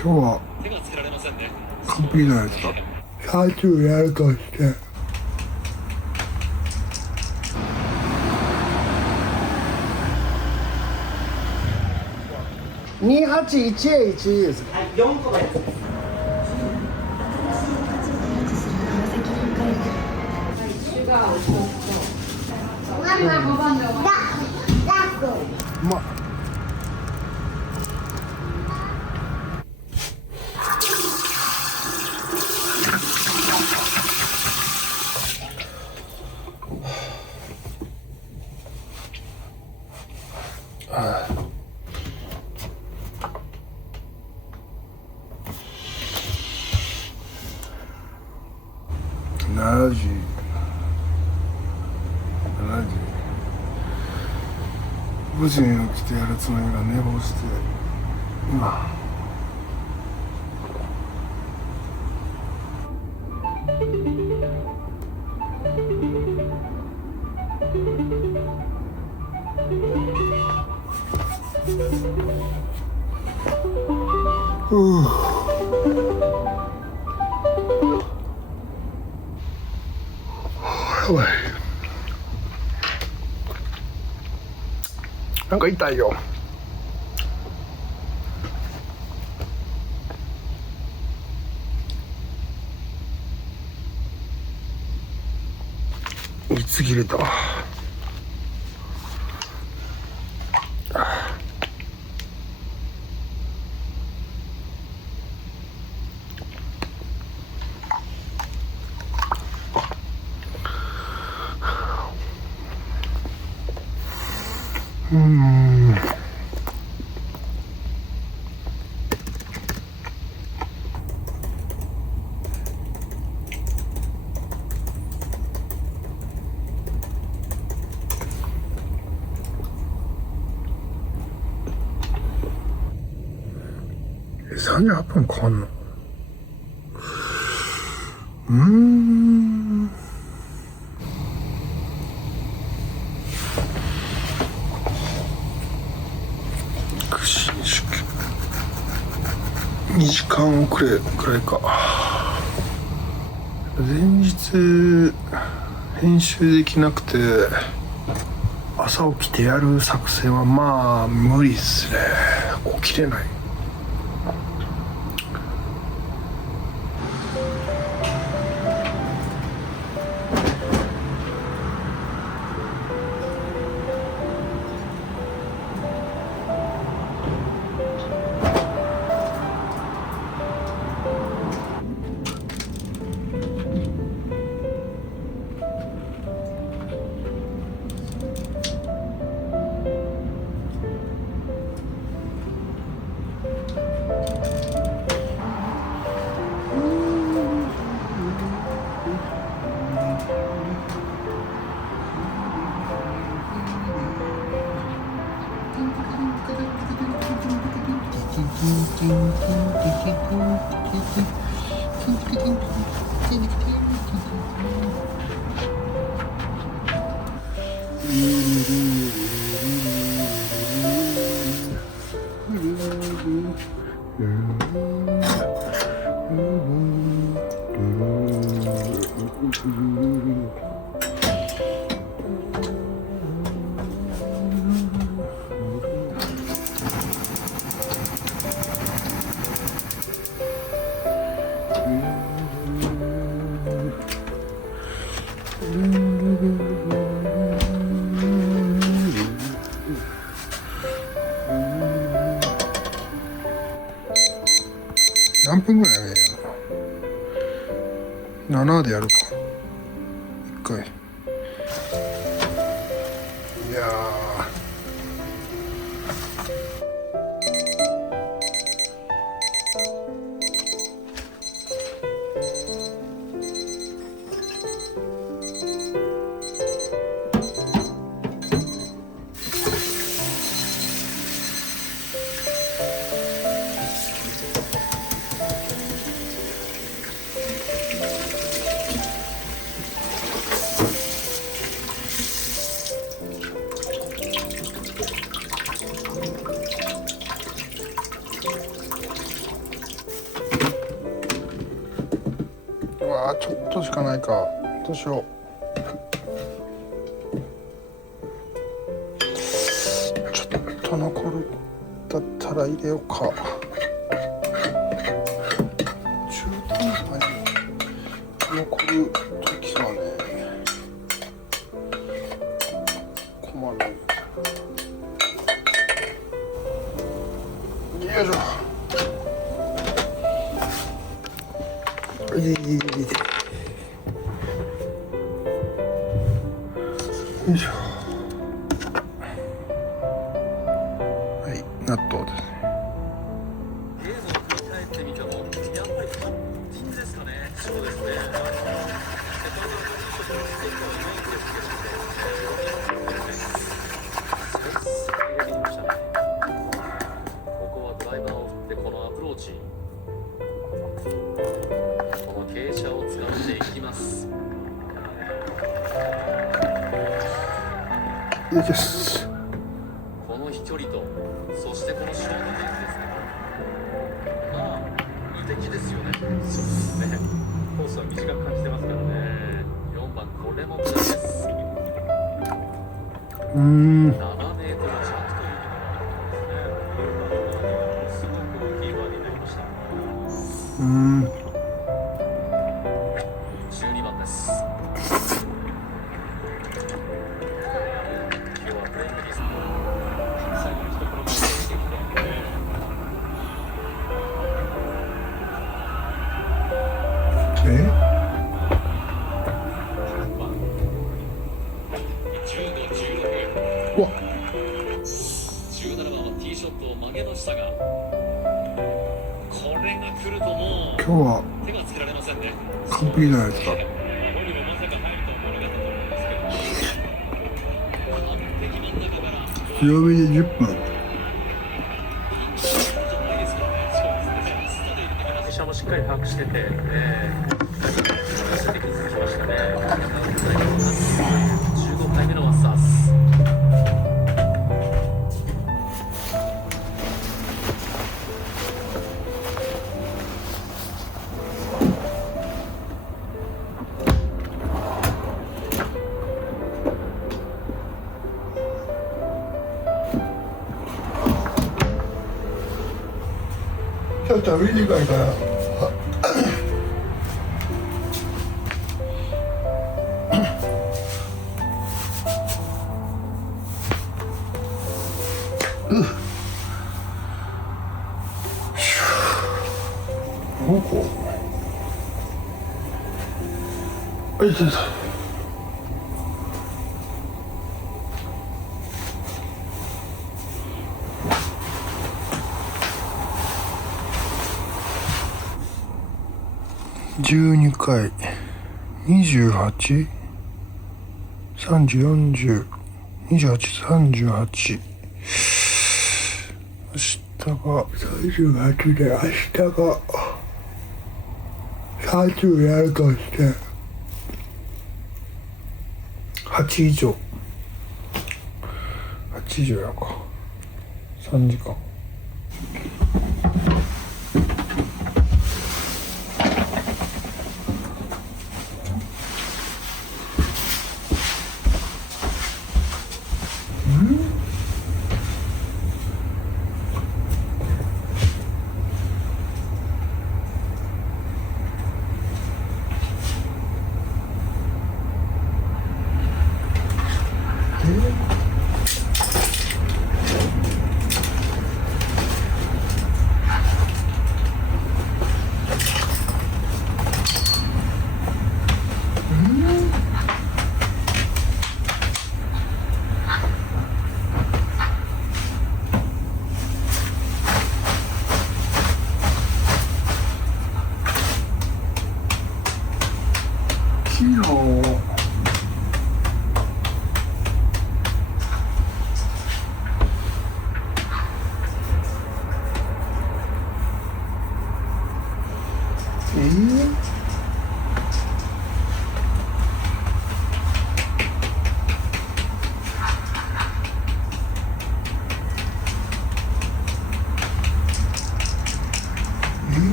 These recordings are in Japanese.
今日は完璧じゃないですか。30やるとして2818です。はい、4個のやつです。シュガーを1つと。5番でお待ち。うまっ。7時5時に起きてやるつもりが寝坊して今やばい。なんか痛いよ。いつ切れた。38分かかんの。2時間遅れくらいか。前日編集できなくて朝起きてやる作戦はまあ無理っすね。起きれない。何分ぐらいやるんやろ。7でやるか。1回。いやわーちょっとしかないか。どうしよう。ちょっと残るだったら入れようか。中途半端に残る時はね困る。よいしょ。よいしょ。はい、納豆ですね。映像を振り返ってみても、やっぱりパッティングですかね。そうですね。セカンドのポジションのステップはイメージですけどね。入れてきましたね。ここはドライバーを振ってこのアプローチ。この傾斜を使っていきます。いいです。この飛距離と、そしてこのショートフェンスですね。まあ、無敵ですよね。そうですね。コースは短く感じてますからね。4番、これも無駄です。7メートル弱というのがありますね。すごく大きいバーディーになりました。12番です。今日はプレイングリスト。最後の一ところまで出てきて。うわ、17番はティーショットを曲げましたが、これが来るともう今日は手がつけられませんね。完璧じゃないですか。本人もまさか入ると思わなかったと思うんですけど、完璧真ん中から強火で10分。ポジションもしっかり把握してて、寄せてきましたね。15回目のマスターズ。ちょっと短いから。ここ。あいつだ。12回28、30、40、28、38。明日が38で、明日が30やるとして8以上8以上やるか。3時間。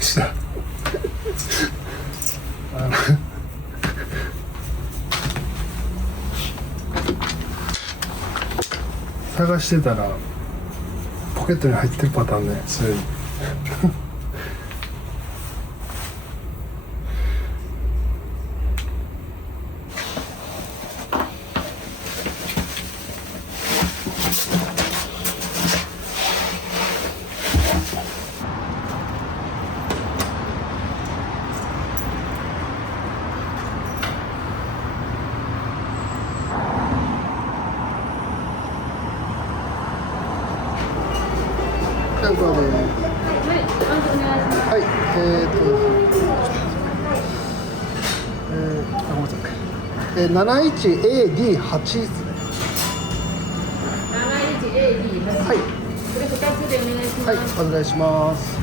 した探してたらポケットに入ってるパターンね、それはい、ごめんなさい。71AD8 ですね。71AD8。はい。これ2つでお願いします。はい、お願いします。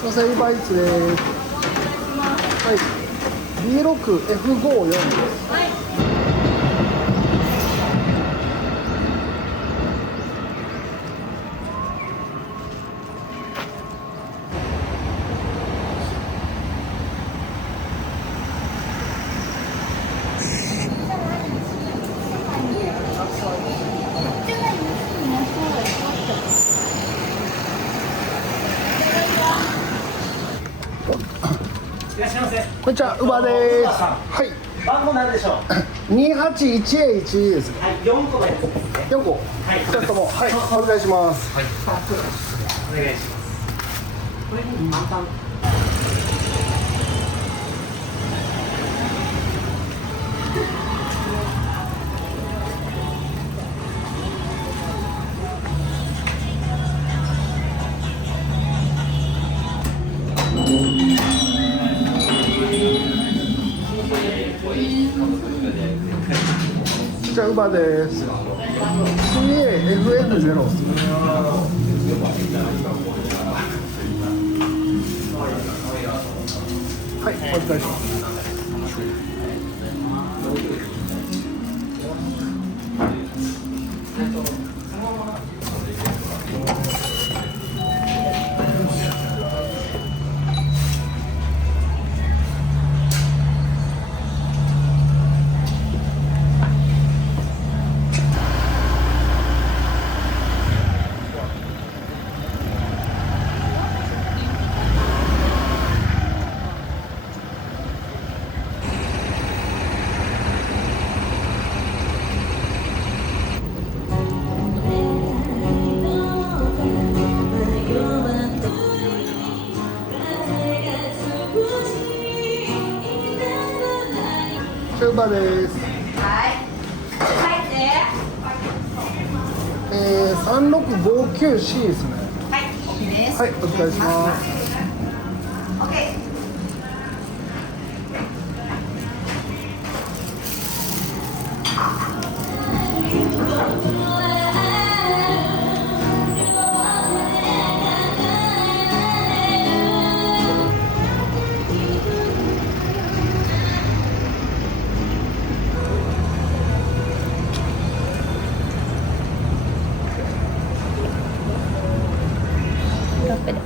すいません、バイツです。はい。B6F54 です。はい。いらっしゃいませ。こんにちは、ウバです。はい。番号なんでしょう。 281A1 ですね。はい、4個のやつですね。 4個。はい2つとも。はい、お願いします。お願いします。これに満タン。じゃあ、ウバです。CAFN0 ですね。はい、お願いします。ウーバーです。はい。3659C ですね。はい。いいです。はい、お願いします。オッケー。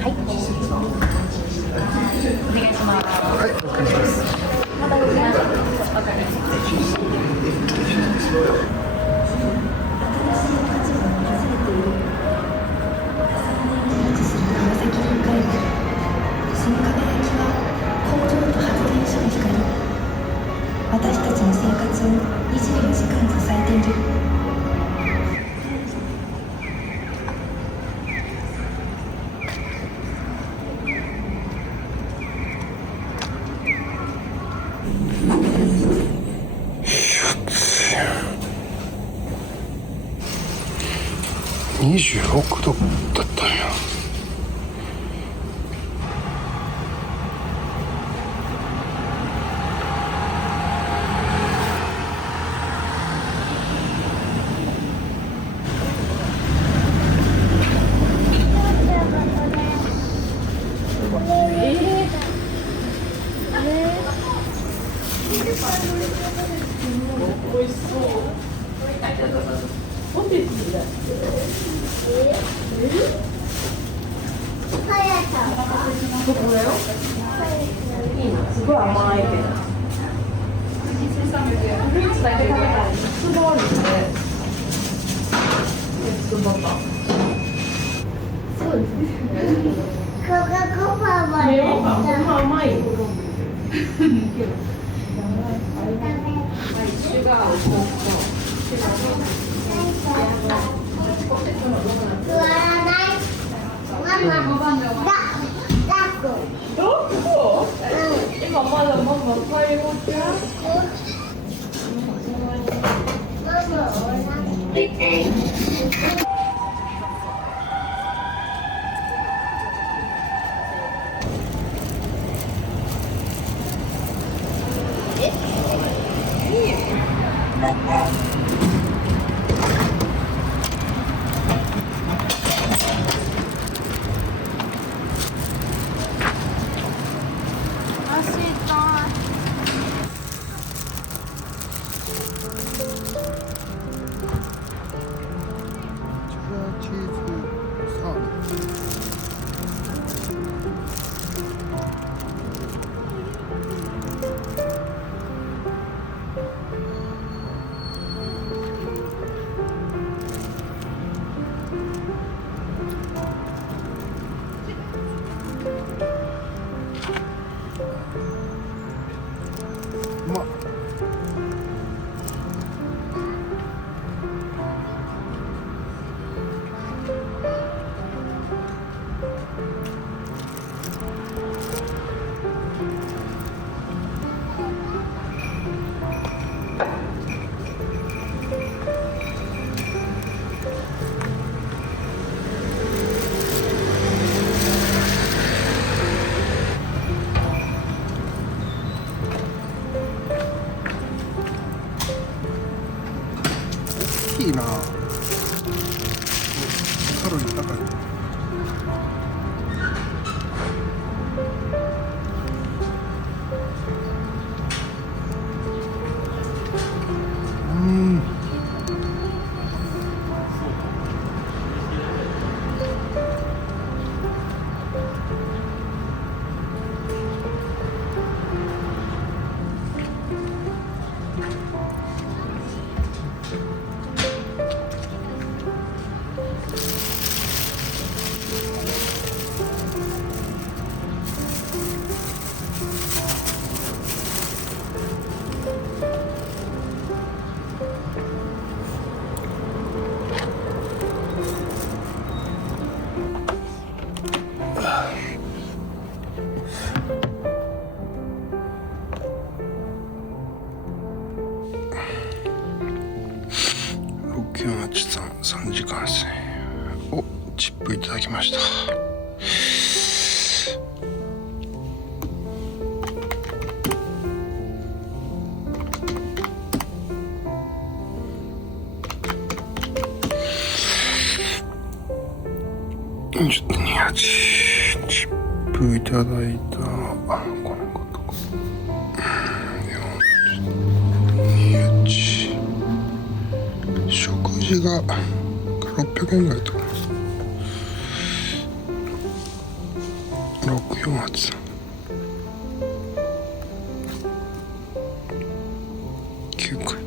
はい。私たちの生活を24時間支えている。26度だったんや。すごい甘いけど。フルーツだけ食べたらすごいあるんで。そうですね。メロンが甘い。シュガーをちょっと。どこ？今まだママ介護中？いいな。カロリー高い。3時間ですね。お、チップいただきました。ちょっと28チップいただいた。あ、このことか。28食事が600円ぐらいとか6489回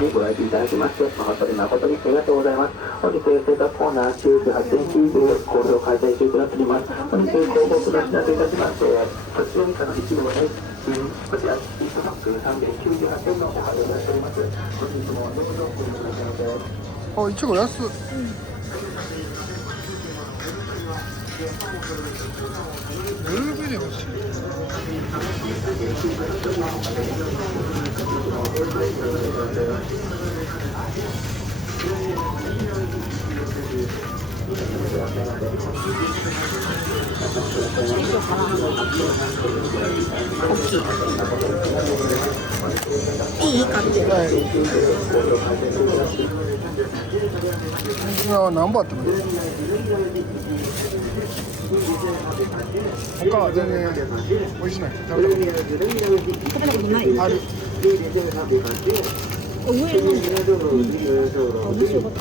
にご来店いただきまして誠に誠にありがとうございます。本日生活コーナー98.90コールを開催中となっております。本日広告の品といたしましてこちら以下の一部をね、こちら1パック398円のお買い上げをしております。本日もどうぞご利用くださいませ。あ、いちご安っ。ブルーベリー欲しい。いい感じ。今何本あってもいい。他は全然美味しない。食べたことない。ある。上の面白かった。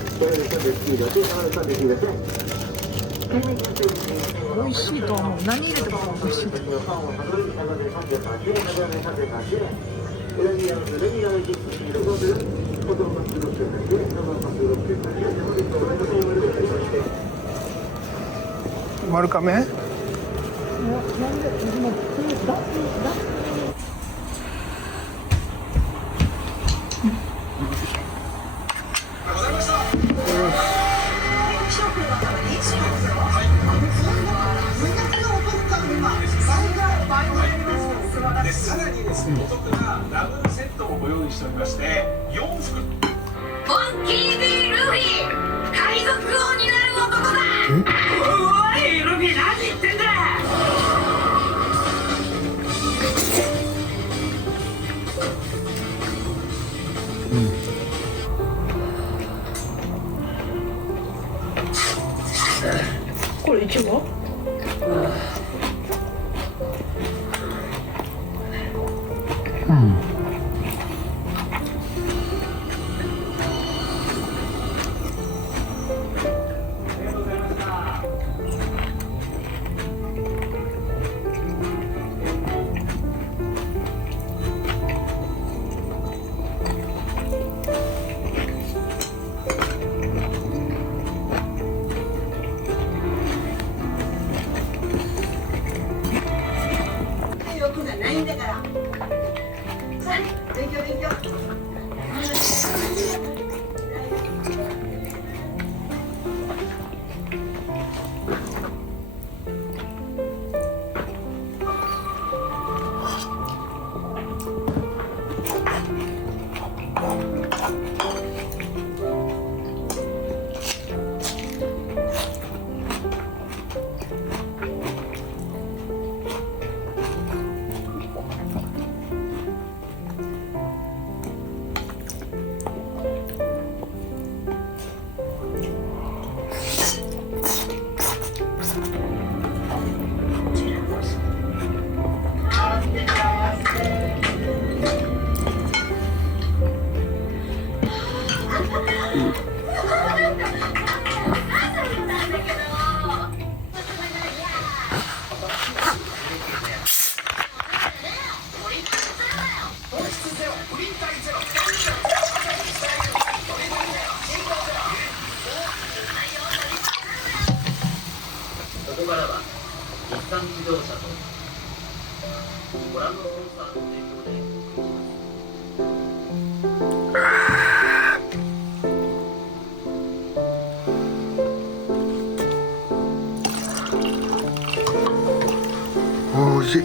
美味しいと思う。何入れても美味しいと思う。丸亀？でさらにですね、お得なダブルセットもご用意しておりまして、4服。ファンキー D ルフィ、海賊王になる男だ。おいルフィ、何言ってんだ。これいちご？ここからは日産自動車とご覧のスポンサーの提供でおいしい。